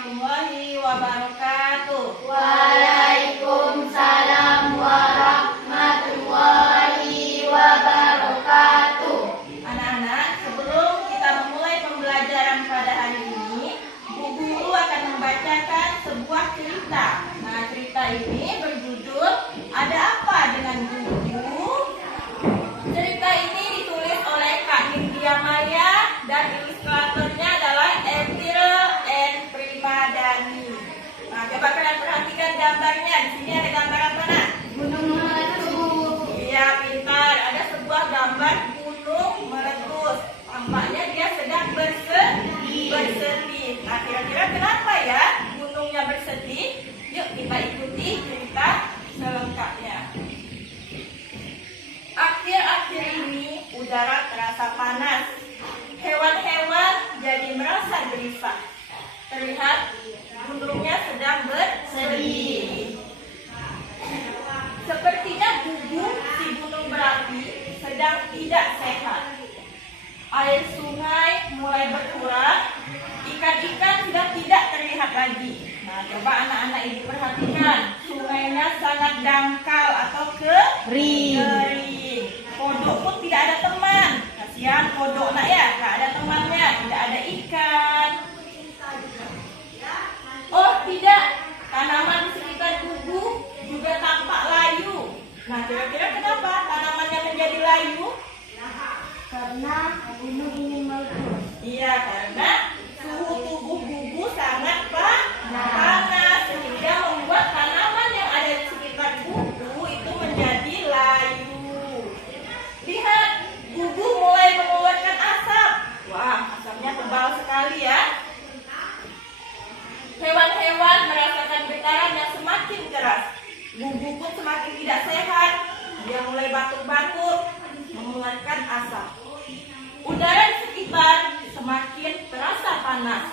warahmatullahi wabarakatuh. Waalaikumsalam warahmatullahi wabarakatuh. Anak-anak, sebelum kita memulai pembelajaran pada hari ini, Bu Guru akan membacakan sebuah cerita. Nah, cerita ini berjudul Ada Apa Dengan Guru? Cerita ini ditulis oleh Kak Nindya Maya dan ilustratornya adalah Epire and Primadani. Nah, coba kalian perhatikan gambarnya. Di sini ada gambar apa, Nak? Gunung meletus. Iya, pintar. Ada sebuah gambar gunung meletus. Tampaknya dia sedang bersedih. Nah, kira-kira kenapa ya gunungnya bersedih? Yuk kita ikuti cerita selengkapnya. Akhir-akhir ini udara terasa panas. Hewan-hewan jadi merasa gelisah. Terlihat gunungnya sedang bersedih. Sepertinya Gugu, si gunung berapi, sedang tidak sehat. Air sungai mulai berkurang, ikan-ikan sudah tidak terlihat lagi. Nah, coba anak-anak ibu perhatikan, sungainya sangat dangkal atau kering. Kodok pun tidak ada teman. Kasihan kodok, nak ya, tak ada temannya, tidak ada ikan. Oh tidak, tanaman di sekitar Gugu juga tampak layu. Nah, kira-kira kenapa tanamannya menjadi layu? Karena gunung ini meletus. Iya, karena suhu tubuh Gugu sangat panas sehingga membuat tanaman yang ada di sekitar Gugu itu menjadi layu. Lihat, Gugu mulai mengeluarkan asap. Wah, asapnya tebal sekali ya. Hewan-hewan merasakan getaran yang semakin keras. Gugu pun semakin tidak sehat. Dia mulai batuk-batuk, mengeluarkan asap. Udara di sekitar semakin terasa panas.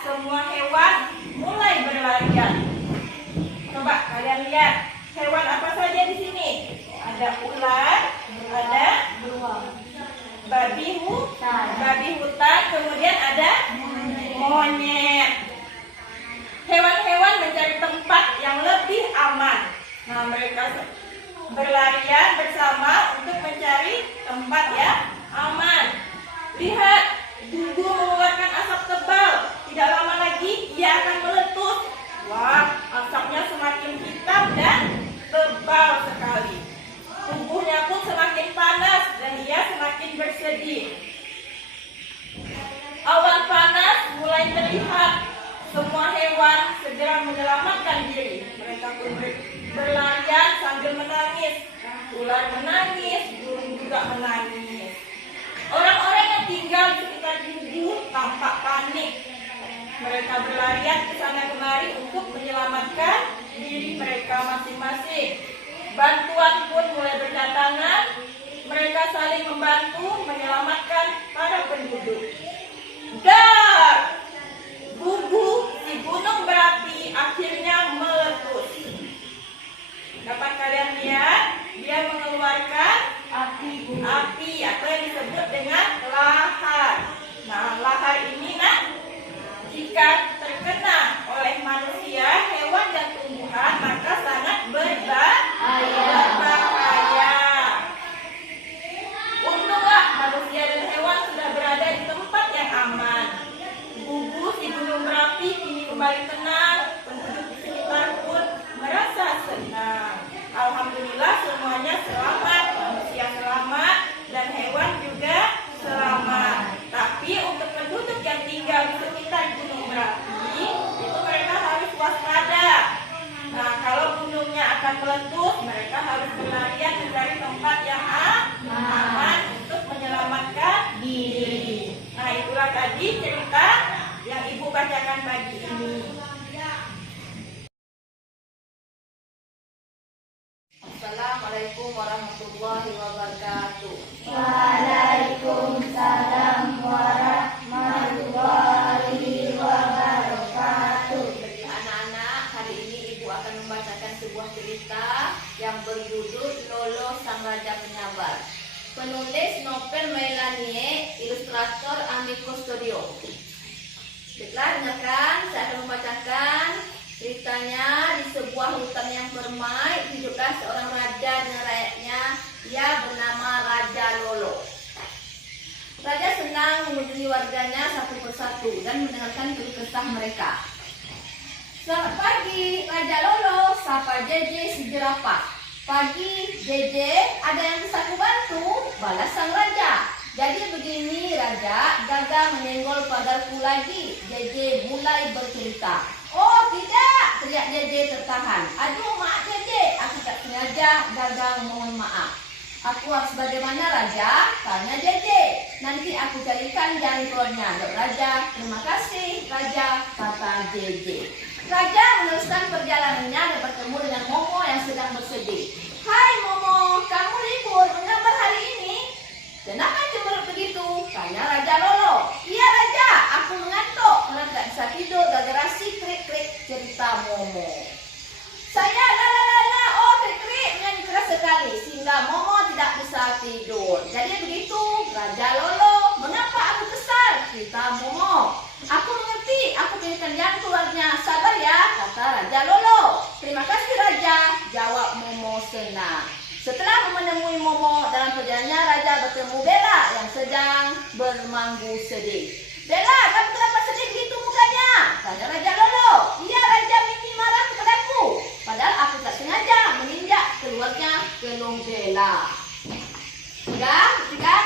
Semua hewan mulai berlarian. Coba kalian lihat, hewan apa saja di sini? Ada ular, ada babi hutan, kemudian ada monyet. Hewan-hewan mencari tempat yang lebih aman. Nah, mereka berlarian bersama untuk mencari tempat yang aman. Lihat, Gugu mengeluarkan asap tebal. Tidak lama lagi ia akan meletus. Wah, asapnya semakin hitam dan tebal sekali. Tubuhnya pun semakin panas dan ia semakin bersedih. Awan panas mulai terlihat. Semua hewan segera menyelamatkan diri. Mereka pun berlarian sambil menangis. Ular menangis, burung juga menangis. Orang-orang yang tinggal di sekitar Gugu tampak panik. Mereka berlarian ke sana kemari untuk menyelamatkan diri mereka masing-masing. Bantuan pun mulai berdatangan. Mereka saling membantu menyelamatkan para penduduk. Dar! Gugu, si gunung berapi, akhirnya meletus. Dapat kalian lihat, dia mengeluarkan api atau yang disebut dengan lahar. Nah, lahar ini, nak, jika terkena oleh manusia, hewan dan tumbuhan, maka sangat berbahaya. Untunglah manusia dan hewan sudah berada di tempat yang aman. Gugu, si gunung berapi, kini kembali tenang. Penduduk di sekitar pun merasa senang. Alhamdulillah semuanya selamat, manusia selamat dan hewan juga selamat. Tapi untuk penduduk yang tinggal di sekitar gunung berapi, itu mereka harus waspada. Nah, kalau gunungnya akan meletus, mereka harus berlarian mencari tempat yang aman untuk menyelamatkan diri. Nah, itulah tadi cerita yang Ibu bacakan pagi ini. Assalamualaikum warahmatullahi wabarakatuh. Waalaikumsalam warahmatullahi wabarakatuh. Anak-anak, hari ini Ibu akan membacakan sebuah cerita yang berjudul Lolo Sang Raja Penyabar. Penulis novel Melanie, ilustrator Amico Studio. Baiklah, dengarkan, saya akan membacakan ceritanya. Di sebuah hutan yang permai, hiduplah seorang raja dengan rakyatnya. Ia bernama Raja Lolo. Raja senang mengunjungi warganya satu persatu dan mendengarkan keluh kesah mereka. Selamat pagi, Raja Lolo, sapa JJ si jerapah. Pagi, JJ, ada yang bisa kubantu? Balas sang raja. Jadi begini Raja, gagal menyenggol pagarku lagi. JJ mulai bercerita. Oh tidak, teriak JJ tertahan. Aduh maaf JJ, aku tak sengaja, gagal, mohon maaf. Aku harus bagaimana Raja? Tanya JJ. Nanti aku carikan jalan keluarnya. Raja, terima kasih Raja, kata JJ. Raja meneruskan perjalanannya dan bertemu dengan Momo yang sedang bersedih. Hai Momo, kamu libur menggambar hari ini? Kenapa cemberut begitu? Tanya Raja Lolo. Iya Raja, aku mengantuk karena tak bisa tidur gara-gara si krik-krik, cerita Momo. Saya lalalala, oh krik-krik menyanyi keras sekali sehingga Momo tidak bisa tidur. Jadi begitu Raja Lolo. Mengapa aku kesal? Cerita Momo. Aku mengerti, aku pilihkan yang keluarnya. Sabar ya, kata Raja Lolo. Terima kasih Raja, jawab Momo senang. Setelah menemui Momo dalam perjalanannya, Raja bertemu Bella yang sedang bermanggu sedih. Bella, kamu kenapa sedih begitu mukanya? Tanya Raja Lolo. Iya Raja, Mimi marah kepadaku. Padahal aku tak sengaja menginjak keluarnya gelung Bella. Enggak, kan?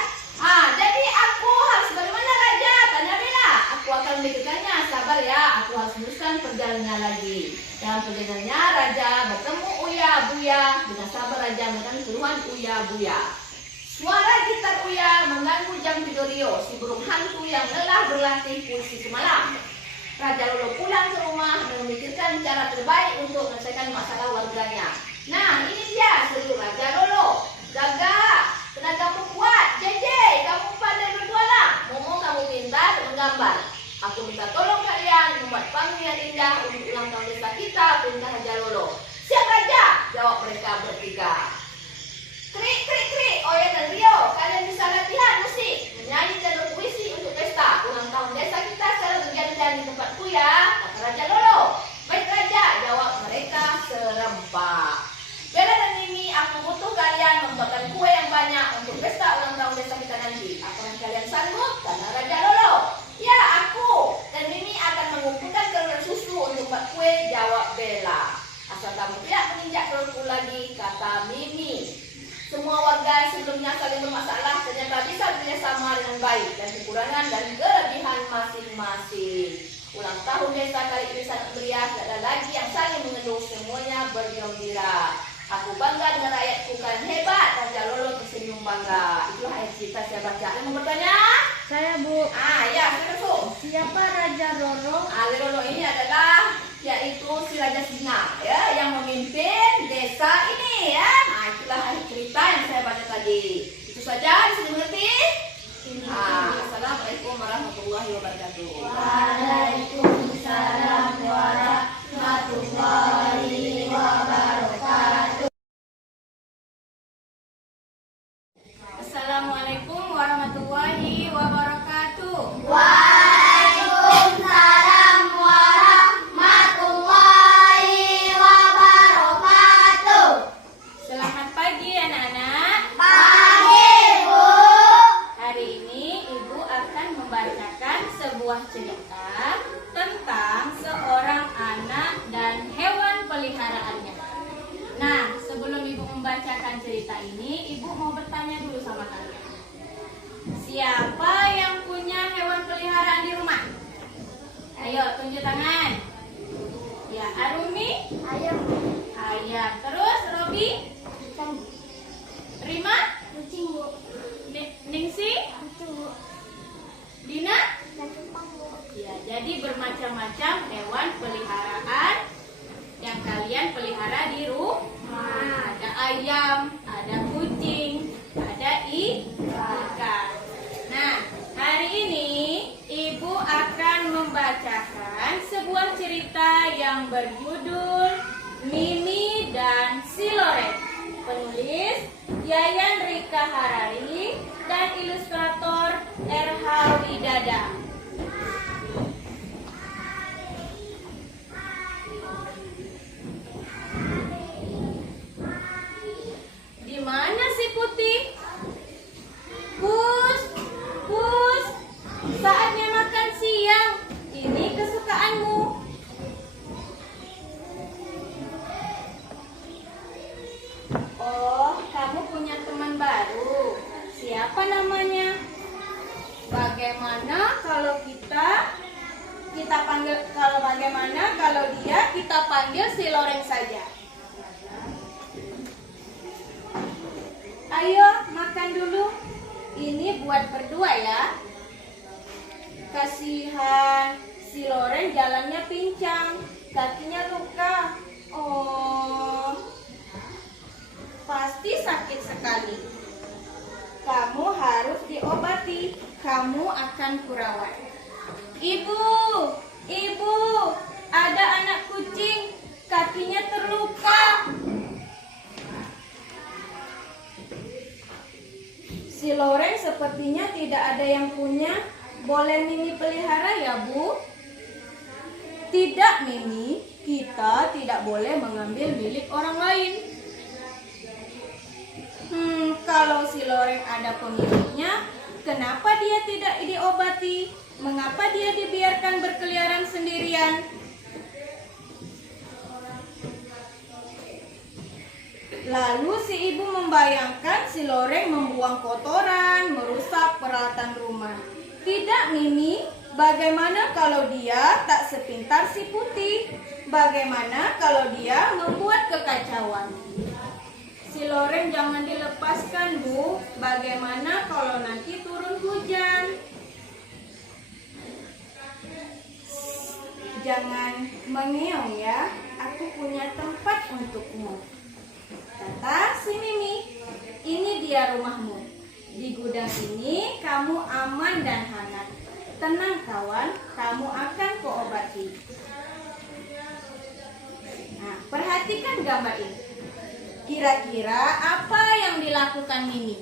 Jadi aku harus bagaimana Raja? Tanya Bella. Aku akan memikirkannya, sabar ya. Aku harus meneruskan perjalanannya lagi. Dalam perjalanannya Raja bertemu Uya Buya. Dengan sabar Raja mendengar keluhan Uya Buya. Suara gitar Uya mengganggu jam tidur Rio, si burung hantu yang lelah berlatih puisi semalam. Raja Lolo pulang ke rumah dan memikirkan cara terbaik untuk menyelesaikan masalah warganya. Nah, ini dia seru Raja Lolo. Gagak, tenagamu kuat. JJ, kamu pandai bertualang. Momo, kamu pintar menggambar. Aku minta tolong kalian membuat panggung yang indah untuk ulang tahun desa kita, perintah Raja Lolo. Siap Raja, jawab mereka bertiga. Krik, krik, krik, Oya dan Rio, kalian bisa latihan musik, menyanyi dan berpuisi untuk pesta ulang tahun desa kita secara bergantian di tempatku ya, kata Raja Lolo. Baik Raja, jawab mereka serempak. Bella dan Mimi, aku butuh kalian membuatkan kue yang banyak untuk pesta ulang tahun desa kita nanti. Apakah kalian sanggup? Tanya Raja Lolo. Ya, aku dan Mimi akan mengumpulkan telur susu untuk buat kue, jawab Bella. Asal kamu tidak menginjak telurku lagi, kata Mimi. Semua warga sebelumnya saling bermasalah ternyata bisa bekerjasama dengan baik dan kekurangan dan kelebihan masing-masing. Ulang tahun desa kali ini sangat meriah, tidak ada lagi yang saling mengeluh, semuanya bergembira. Aku bangga dengan rakyatku, kalian hebat. Raja Lolo tersenyum bangga. Itulah ayat cerita saya baca. Ada mau bertanya? Saya Bu. Ya, silakan. Siapa Raja Lolo? Raja Lolo ini adalah yaitu si Raja Singa ya, yang memimpin desa ini ya. Itulah ayat cerita yang saya baca tadi. Itu saja, bisa dimengerti? Assalamualaikum warahmatullahi wabarakatuh. Waalaikumsalam warahmatullahi wabarakatuh. Assalamualaikum warahmatullahi wabarakatuh. Waalaikumsalam warahmatullahi wabarakatuh. Selamat pagi anak-anak. Pagi Bu. Hari ini Ibu akan membacakan sebuah cerita tentang seorang anak dan hewan peliharaannya. Nah, sebelum Ibu membacakan cerita ini, Ibu mau bertanya dulu sama kalian. Siapa yang punya hewan peliharaan di rumah? Ayo, tunjuk tangan. Ya, Arumi? Ayam. Ayam. Terus, Robi? Ikan. Rima? Kucing Bu. Ningsi? Kucing Bu. Dina? Dan kentang Bu. Ya, jadi bermacam-macam hewan peliharaan yang kalian pelihara di rumah. Ada ayam, ada kucing, ada ikan. Nah, hari ini Ibu akan membacakan sebuah cerita yang berjudul Mimi dan si Loren. Penulis Yayan Rika Harari dan ilustrator R.H. Widada. kalau kita panggil, kalau bagaimana kalau dia kita panggil si Loreng saja? Ayo makan dulu. Ini buat berdua ya. Kasihan si Loreng jalannya pincang, kakinya luka. Oh, pasti sakit sekali. Kamu harus diobati. Kamu akan kurawat. Ibu, ibu, ada anak kucing, kakinya terluka. Si Loreng sepertinya tidak ada yang punya. Boleh Mimi pelihara ya, Bu? Tidak, Mimi. Kita tidak boleh mengambil milik orang lain. Kalau si Loreng ada pemiliknya, kenapa dia tidak diobati? Mengapa dia dibiarkan berkeliaran sendirian? Lalu si ibu membayangkan si Loreng membuang kotoran, merusak peralatan rumah. Tidak, Mimi. Bagaimana kalau dia tak sepintar si Putih? Bagaimana kalau dia membuat kekacauan? Si Loreng jangan dilepaskan, Bu. Bagaimana kalau nanti turun hujan? Jangan mengeong ya. Aku punya tempat untukmu. Kata si Mimi, ini dia rumahmu. Di gudang ini kamu aman dan hangat. Tenang kawan, kamu akan kuobati. Nah, perhatikan gambar ini. Kira-kira apa yang dilakukan Mimi?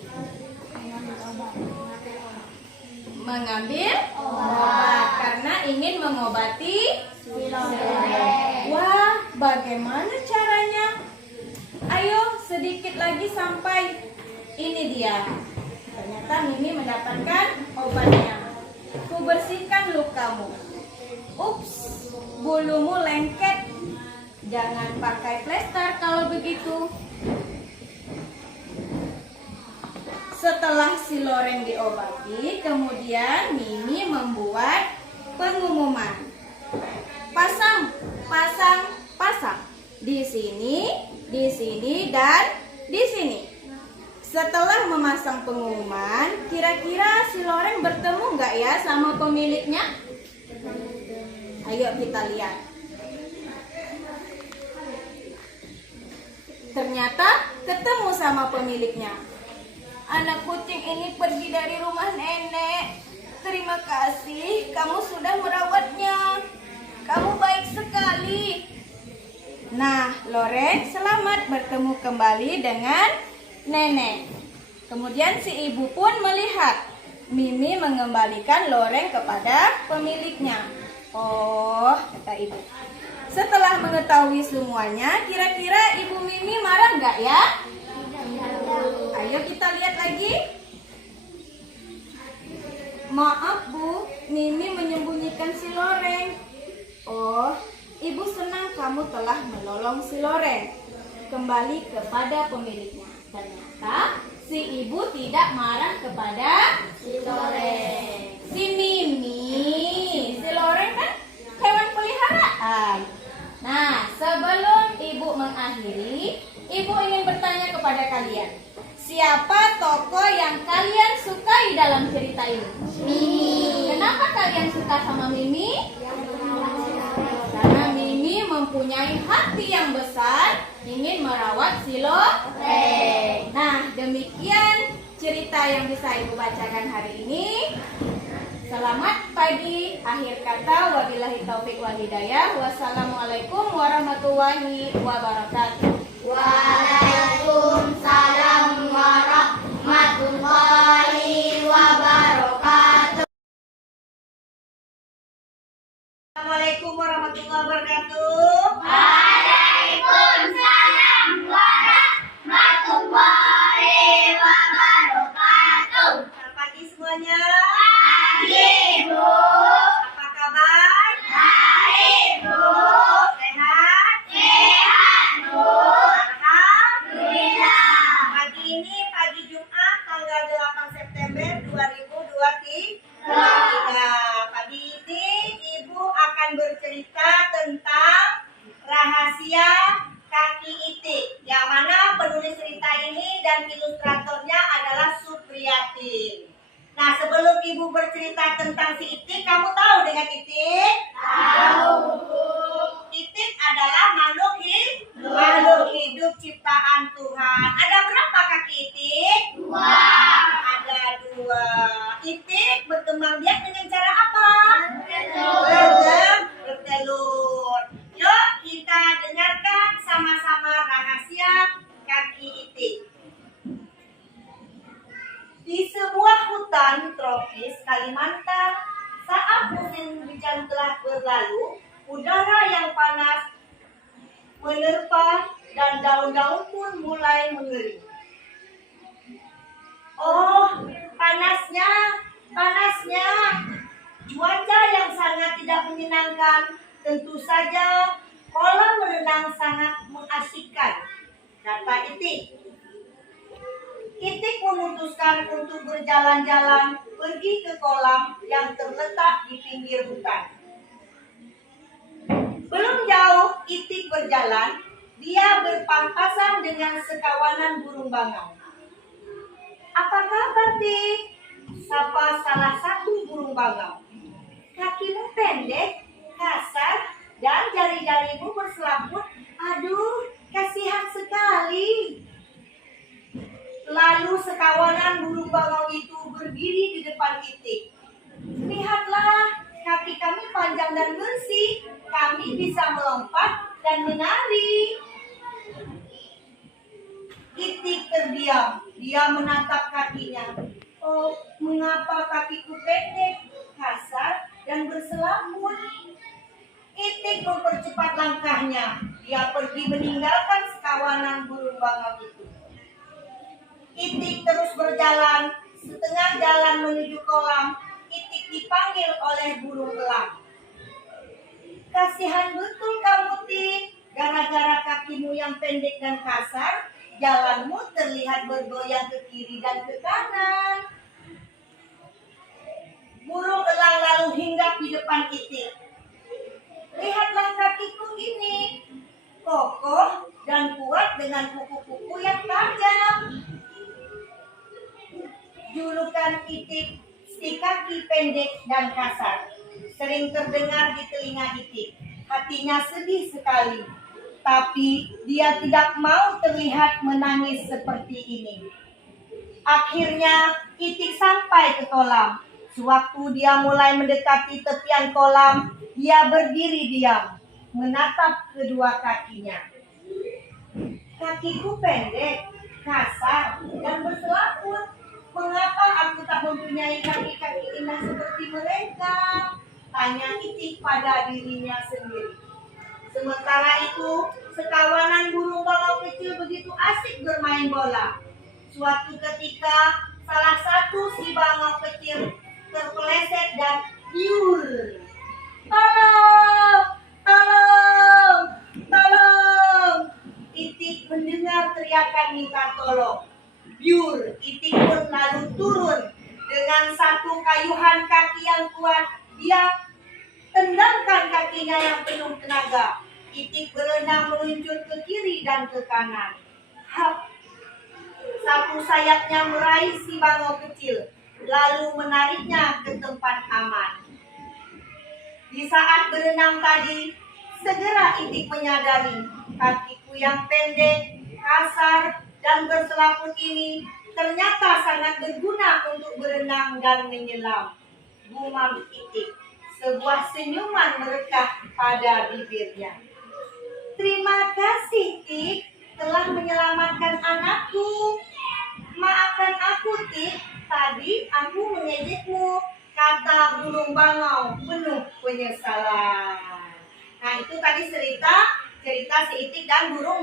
Mengambil obat karena ingin mengobati si Loreng. Wah, bagaimana caranya? Ayo sedikit lagi sampai. Ini dia. Ternyata Mimi mendapatkan obatnya. Ku bersihkan lukamu. Ups, bulumu lengket. Jangan pakai plester kalau begitu. Setelah si Loreng diobati, kemudian Mimi membuat pengumuman. Pasang, pasang, pasang. Di sini, dan di sini. Setelah memasang pengumuman, kira-kira si Loreng bertemu nggak ya sama pemiliknya? Ayo kita lihat. Ternyata ketemu sama pemiliknya. Anak kucing ini pergi dari rumah nenek. Terima kasih, kamu sudah merawatnya. Kamu baik sekali. Nah, Loreng selamat bertemu kembali dengan nenek. Kemudian si ibu pun melihat Mimi mengembalikan Loreng kepada pemiliknya. Oh, kata ibu. Setelah mengetahui semuanya, kira-kira ibu Mimi marah nggak ya? Ayo kita lihat lagi. Maaf Bu, Mimi menyembunyikan si Loreng. Oh, ibu senang kamu telah menolong si Loreng kembali kepada pemiliknya. Ternyata si ibu tidak marah kepada si Loreng. Si Mimi, si Loreng kan hewan peliharaan. Nah, sebelum ibu mengakhiri, ibu ingin bertanya kepada kalian. Siapa tokoh yang kalian sukai dalam cerita ini? Mimi. Kenapa kalian suka sama Mimi? Karena Mimi mempunyai hati yang besar, ingin merawat si Loreng. Nah, demikian cerita yang bisa ibu bacakan hari ini. Selamat pagi. Akhir kata, wabillahi taufik wal hidayah. Wassalamualaikum warahmatullahi wabarakatuh. Waalaikumsalam warahmatullahi wabarakatuh. Assalamualaikum warahmatullahi wabarakatuh. Waalaikumsalam warahmatullahi wabarakatuh. Selamat pagi semuanya. Pagi, Bu. Apa kabar? Baik, Bu. Sehat? Sehat, Bu. Alhamdulillah. Pagi ini pagi Jumat tanggal 8 September 2023. ibu bercerita tentang si Itik, kamu tahu dengan Itik? Tahu. Itik adalah makhluk hidup ciptaan Tuhan. Ada berapa kaki Itik? 2. Ada 2. Itik berkembang biak dengan cara apa? Bertelur. Yuk kita dengarkan sama-sama rahasia kaki Itik. Di sebuah hutan tropis Kalimantan, saat musim hujan telah berlalu, udara yang panas menerpa dan daun-daun pun mulai mengering. Oh, panasnya. Cuaca yang sangat tidak menyenangkan. Tentu saja kolam renang sangat mengasyikkan, kata Itik. Itik memutuskan untuk berjalan-jalan pergi ke kolam yang terletak di pinggir hutan. Belum jauh Itik berjalan, dia berpapasan dengan sekawanan burung bangau. "Apa kabar, Tik?" sapa salah satu burung bangau. "Kakimu pendek, kasar, dan jari-jarimu berselaput. Aduh, kasihan sekali." Lalu sekawanan burung bangau itu berdiri di depan Itik. "Lihatlah, kaki kami panjang dan bersih. Kami bisa melompat dan menari." Itik terdiam. Dia menatap kakinya. "Oh, mengapa kakiku pendek, kasar, dan berselaput?" Itik mempercepat langkahnya. Dia pergi meninggalkan sekawanan burung bangau itu. Itik terus berjalan. Setengah jalan menuju kolam, Itik dipanggil oleh burung elang. "Kasihan betul kamu, Tik. Gara-gara kakimu yang pendek dan kasar, jalanmu terlihat bergoyang ke kiri dan ke kanan." Burung elang lalu hinggap di depan Itik. "Lihatlah kakiku ini, kokoh dan kuat dengan kuku-kuku yang tajam." Julukan Itik, si kaki pendek dan kasar, sering terdengar di telinga Itik. Hatinya sedih sekali, tapi dia tidak mau terlihat menangis seperti ini. Akhirnya Itik sampai ke kolam. Sewaktu dia mulai mendekati tepian kolam, dia berdiri diam, menatap kedua kakinya. "Kakiku pendek, kasar, dan berselaput. Mengapa aku tak mempunyai kaki-kaki indah seperti mereka?" tanya Itik pada dirinya sendiri. Sementara itu, sekawanan burung bangau kecil begitu asik bermain bola. Suatu ketika, salah satu si bangau kecil terpeleset dan biur. "Tolong! Tolong! Tolong!" Itik mendengar teriakan minta tolong. Biur, Itik pun lalu turun. Dengan satu kayuhan kaki yang kuat, dia tendangkan kakinya yang penuh tenaga. Itik berenang meluncur ke kiri dan ke kanan. Hap! Sapu sayapnya meraih si bangau kecil, lalu menariknya ke tempat aman. Di saat berenang tadi, segera Itik menyadari kakiku yang pendek, kasar, dan berselaput ini ternyata sangat berguna untuk berenang dan menyelam. Gumam Itik. Sebuah senyuman merekah pada bibirnya. "Terima kasih, Tik, telah menyelamatkan anakku. Maafkan aku, Tik, tadi aku mengejekmu," kata burung bangau penuh penyesalan. Nah, itu tadi cerita si Itik dan burung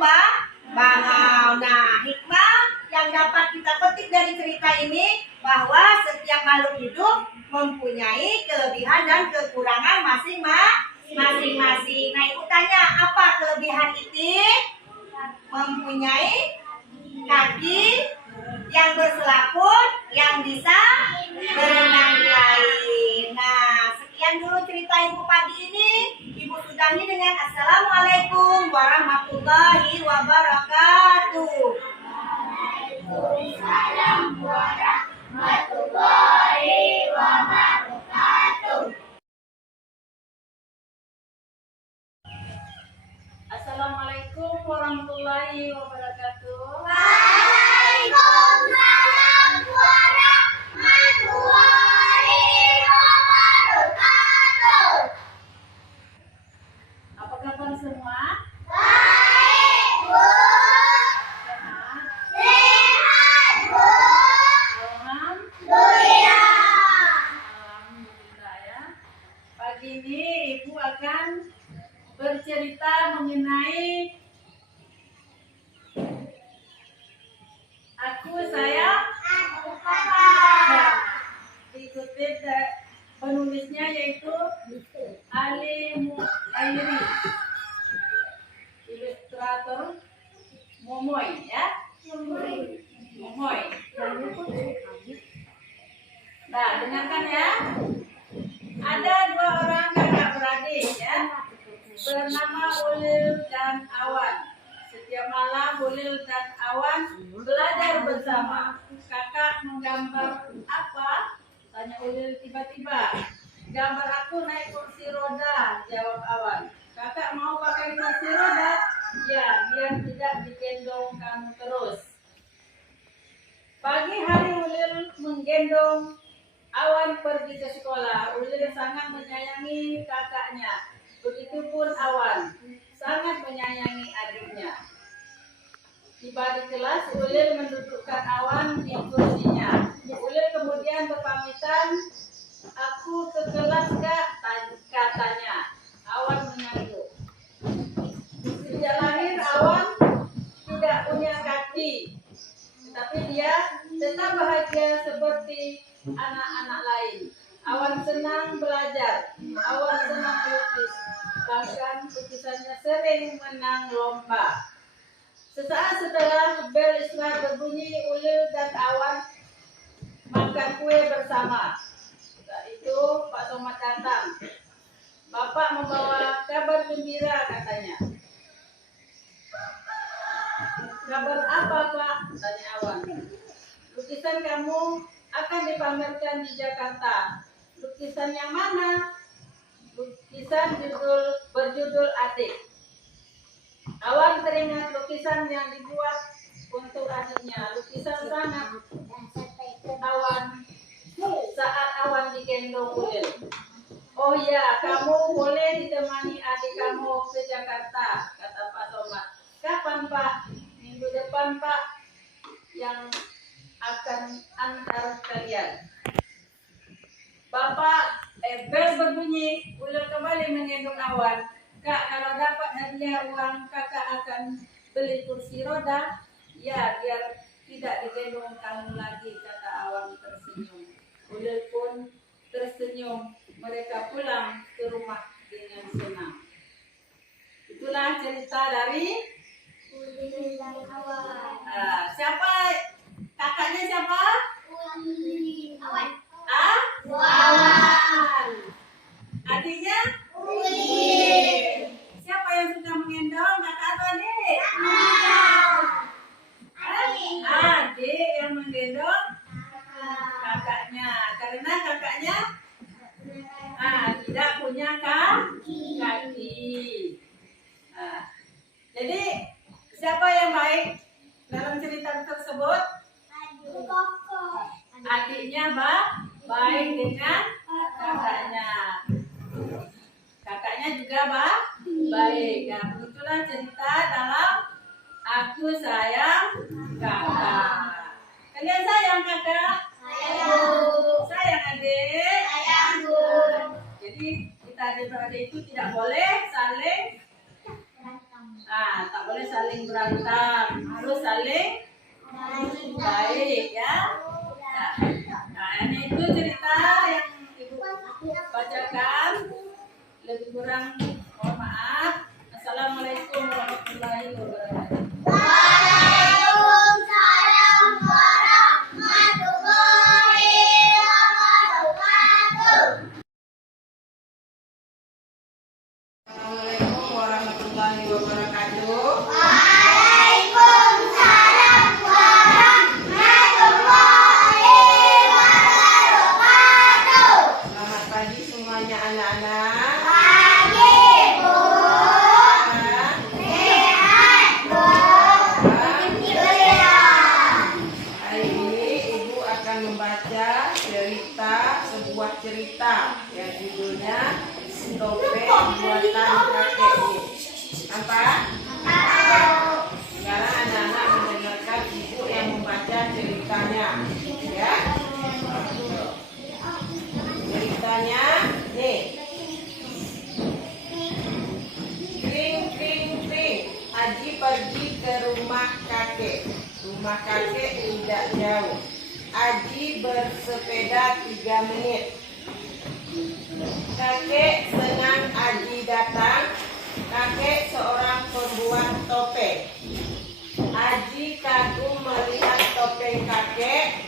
bangau. Nah, hikmah yang dapat kita petik dari cerita ini bahwa setiap makhluk hidup mempunyai kelebihan dan kekurangan masing-masing. Nah, ibu tanya, apa kelebihan Itik? Mempunyai kaki yang berselaput, yang bisa berenang di air. Nah, sekian dulu cerita ibu pagi ini. Ibu sudahi dengan Assalamualaikum warahmatullahi wabarakatuh. Waalaikumsalam warahmatullahi warahmatullahi wabarakatuh. Assalamualaikum warahmatullahi wabarakatuh. Waalaikumsalam warahmatullahi wabarakatuh. Apa kabar semua? Baik, Bu. Sehat? Sehat, Bu. Alhamdulillah Alhamdulillah. ya. Pagi ini Ibu akan bercerita mengenai aku, saya, Aku kakak. dikutip dari penulisnya yaitu Ali Muairi, ilustrator Momoy ya. Momoy. Nah, dengarkan ya. Ada dua orang kakak beradik ya, bernama Ulil dan Awan. Setiap malam Ulil dan Awan belajar bersama. Kakak menggambar apa? Tanya Ulil tiba-tiba. Gambar aku naik kursi roda, jawab Awan. Kakak mau pakai kursi roda? Ya, biar tidak digendong kamu terus. Pagi hari Ulil menggendong Awan pergi ke sekolah. Ulil sangat menyayangi kakaknya. Begitupun Awan sangat menyayangi adiknya. Tiba di kelas, Ulil mendudukkan Awan di kursinya. Ulil kemudian berpamitan, "Aku ke kelas gak?" katanya. Awan mengangguk. Sejak lahir Awan tidak punya kaki, tetapi dia tetap bahagia seperti anak-anak lain. Awan senang belajar, Awan senang melukis, bahkan lukisannya sering menang lomba. Sesaat setelah bel isyarat berbunyi, Ulil dan Awan makan kue bersama. Saat itu Pak Somad datang. Bapak membawa kabar gembira, katanya. Kabar apa, Pak? Tanya Awan. Lukisan kamu akan dipamerkan di Jakarta. Lukisan yang mana? Lukisan berjudul Adik. Awan teringat lukisan yang dibuat untuk adiknya. Lukisan sangat Awan saat Awan digendong Ulil. "Oh ya, kamu boleh ditemani adik kamu ke Jakarta," kata Pak Somad. "Kapan, Pak?" "Minggu depan, Pak, yang akan antar kalian." Bel berbunyi. Ulil kembali menggendong Awan. "Kak, kalau dapat hadiah uang, kakak akan beli kursi roda." "Ya, biar tidak digendong kamu lagi," kata Awan tersenyum. Ulil pun tersenyum. Mereka pulang ke rumah dengan senang. Itulah cerita dari Ulil dan Awan. siapa kakaknya, siapa? Awan. Awan. Adiknya? Ulil. Siapa yang suka mengendong, kakak atau adik? Adik yang menggendong kakaknya, karena kakaknya tidak punya kaki. Jadi siapa yang baik dalam cerita tersebut? Adiknya baik dengan kakaknya. Kakaknya juga baik. Nah, begitulah cerita dalam Aku Sayang Kakak. Kalian sayang kakak? Sayang adik? Jadi kita adik-adik itu tidak boleh saling tak boleh saling berantem, harus saling baik ya. Nah, ini itu cerita yang Ibu bacakan. Lebih kurang mohon maaf. Assalamualaikum warahmatullahi wabarakatuh. Waalaikumsalam warahmatullahi wabarakatuh. Assalamualaikum warahmatullahi wabarakatuh. Waalaikumsalam warahmatullahi anak-anak? Pagi, Bu. Sehat, Bu. Iya. Hari ini Ibu akan membaca sebuah cerita yang judulnya Topeng Buatan Kakek. Apa? Sekarang anak-anak mendengarkan Ibu yang membaca ceritanya, ya. Ceritanya nih. Kring kring kring, Aji pergi ke rumah kakek. Rumah kakek tidak jauh. Aji bersepeda 3 menit. Kakek senang Aji datang. Kakek seorang pembuat topeng. Aji kagum melihat topeng kakek.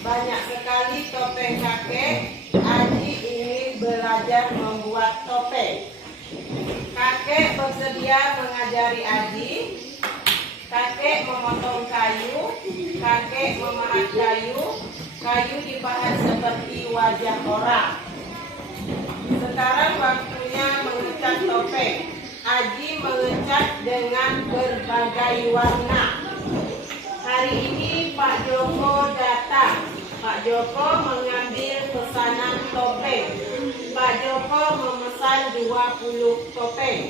Banyak sekali topeng kakek. Aji ingin belajar membuat topeng. Kakek bersedia mengajari Aji. Kakek memotong kayu. Kakek memahat kayu. Kayu dipahat seperti wajah orang. Sekarang waktunya mengecat topeng. Aji mengecat dengan berbagai warna. Hari ini Pak Joko datang. Pak Joko mengambil pesanan topeng. Pak Joko memesan 20 topeng.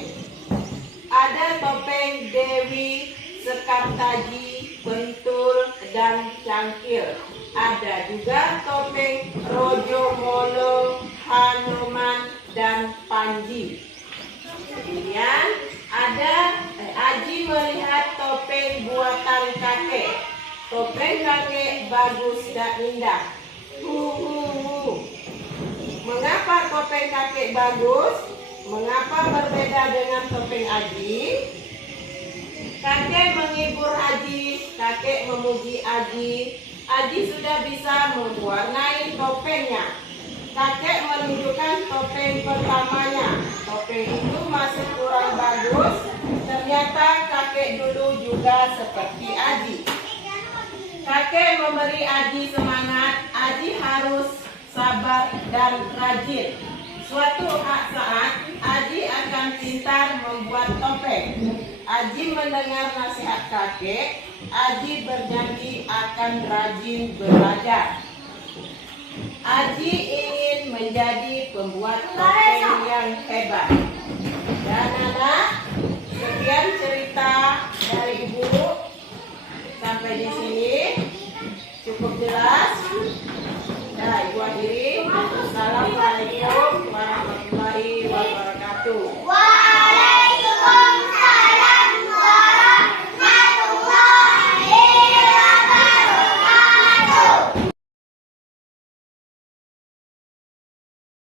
Ada topeng Dewi, Sekartaji, Bentul, dan Cangkir. Ada juga topeng Rojo Molo, Hanuman, dan Panji. Kemudian Aji melihat topeng buatan kakek. Topeng kakek bagus dan indah. Mengapa topeng kakek bagus? Mengapa berbeda dengan topeng Aji? Kakek menghibur Aji, kakek memuji Aji. Aji sudah bisa mewarnai topengnya. Kakek menunjukkan topeng pertamanya. Topeng itu masih kurang bagus. Ternyata kakek dulu juga seperti Aji. Kakek memberi Aji semangat. Aji harus sabar dan rajin. Suatu saat Aji akan pintar membuat topeng. Aji mendengar nasihat kakek. Aji berjanji akan rajin belajar. Aji ingin menjadi pembuat topeng yang hebat. Dan anak, sekian cerita dari Ibu. Sampai di sini cukup jelas. Nah, Ibu akhiri. Assalamualaikum